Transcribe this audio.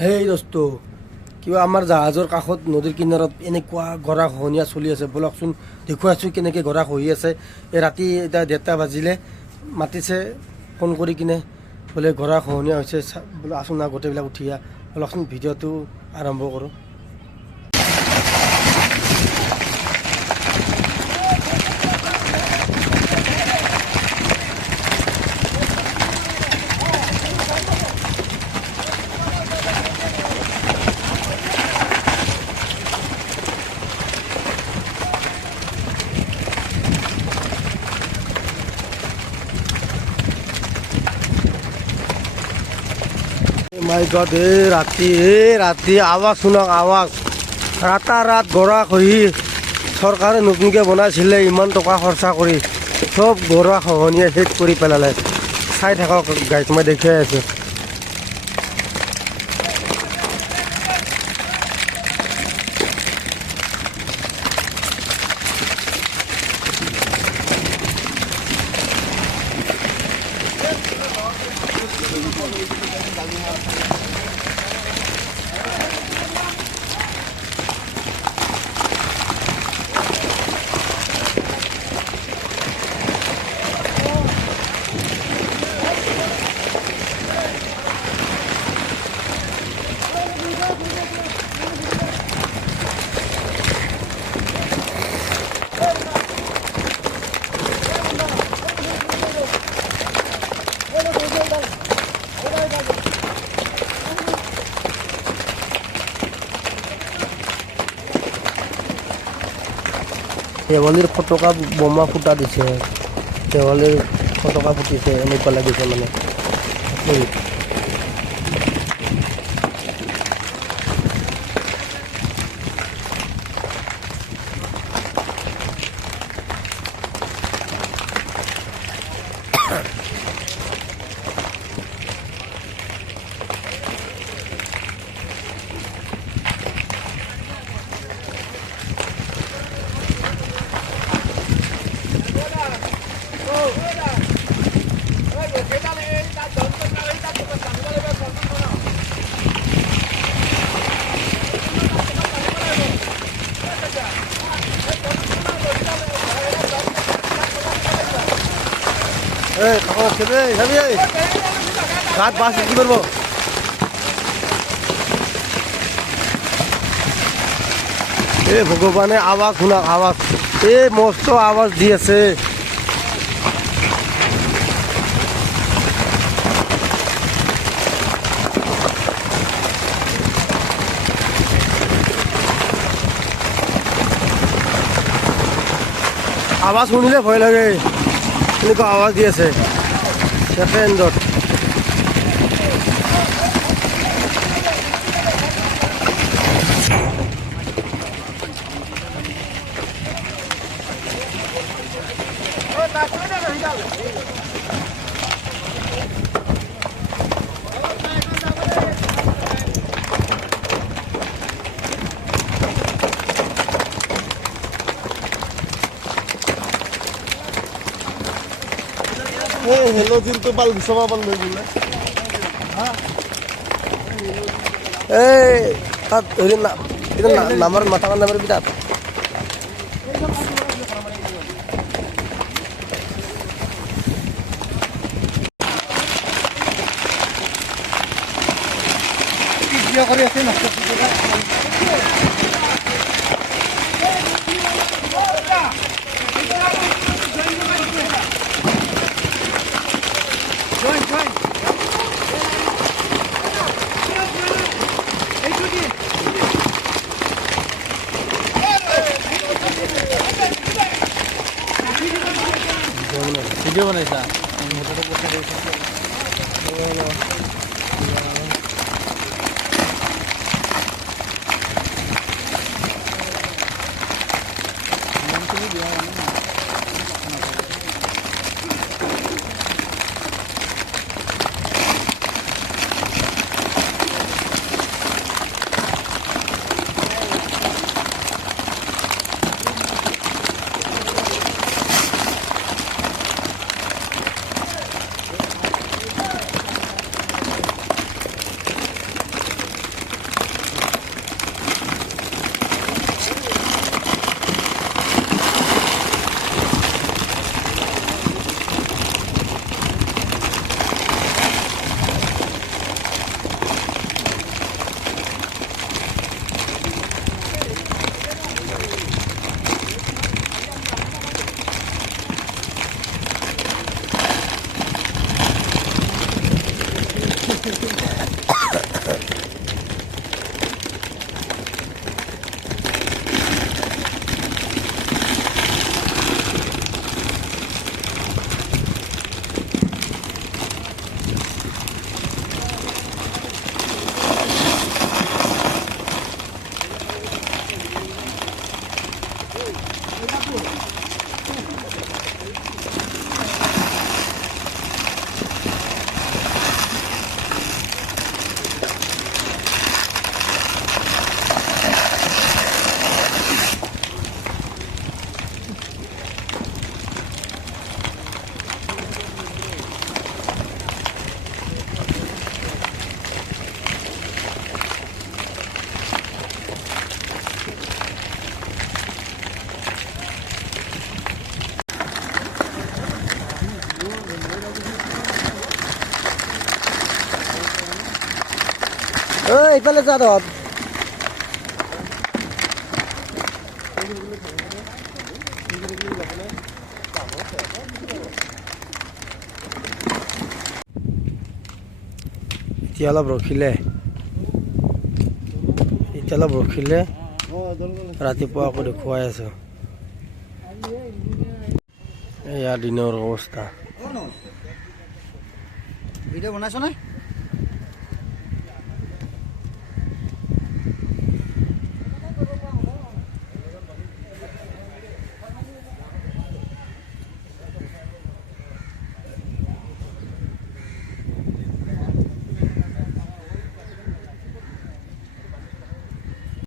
হেই দোস্ত, কিবা আমাৰ জাহাজৰ কাষত নদীৰ কিনাৰত এনেকুৱা গৰাখহনীয়া চলি আছে। ব'লকচোন দেখুৱাইছোঁ কেনেকৈ গৰাখহি আছে। এই ৰাতি এতিয়া 1:30 বাজিলে মাতিছে ফোন কৰি কিনে, বোলে গৰাখহনীয়া হৈছে। বোলে আছোন না গোটেইবিলাক উঠি আহ। ব'লকচোন ভিডিঅ'টো আৰম্ভ কৰোঁ। মাই গড, ৰাতি আৱাজ শুনক, আৱাজ। ৰাতাৰাত গৰাখহি চৰকাৰে নতুনকৈ বনাইছিলে, ইমান টকা খৰচা কৰি চব গৰাখহনীয়ে শেষ কৰি পেলালে। চাই থাকক গাইজ, মই দেখাই আছোঁ। দেৱালীৰ ফটকা বোমা ফুটা দিছে, দেৱালীৰ ফটকা ফুটিছে, এনেকুৱা লাগিছে মানে। গাত বাস কি করবো? এ ভগবানে, আওয়াজ শুনা, আওয়াজ এ মস্ত আওয়াজ দি আছে। আওয়াজ শুনিলে ভয় লাগে, এনেকুৱা আৱাজ দি আছে ছেকেণ্ডত। হেলো কিন্তু বাল বিছবা বাল লৈ গ'লে। এই তাত হেৰি নামৰ মাথা নামৰ বিৰাট কৰি আছে না। ভিডিও বনাইছা? মোটাটো কথা কৈছা। এইফালে যা তহঁত এতিয়া অলপ ৰখিলে ৰাতিপুৱা আকৌ দেখুৱাই আছো এয়া দিনৰ অৱস্থা ভিডিঅ' বনাইছ নে